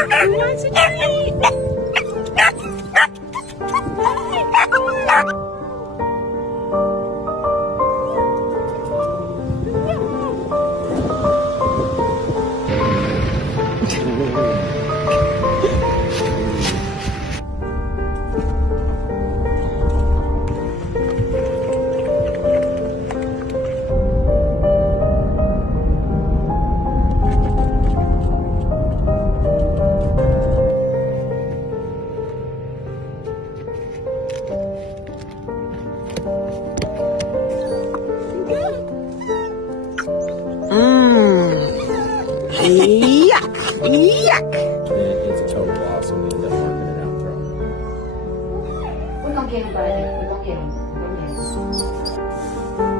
Who wants a treat? Yuck! Yuck! It's a total loss on the end up marking it out from. Huwag kang game, buddy. Huwag kang game. Huwag kang game.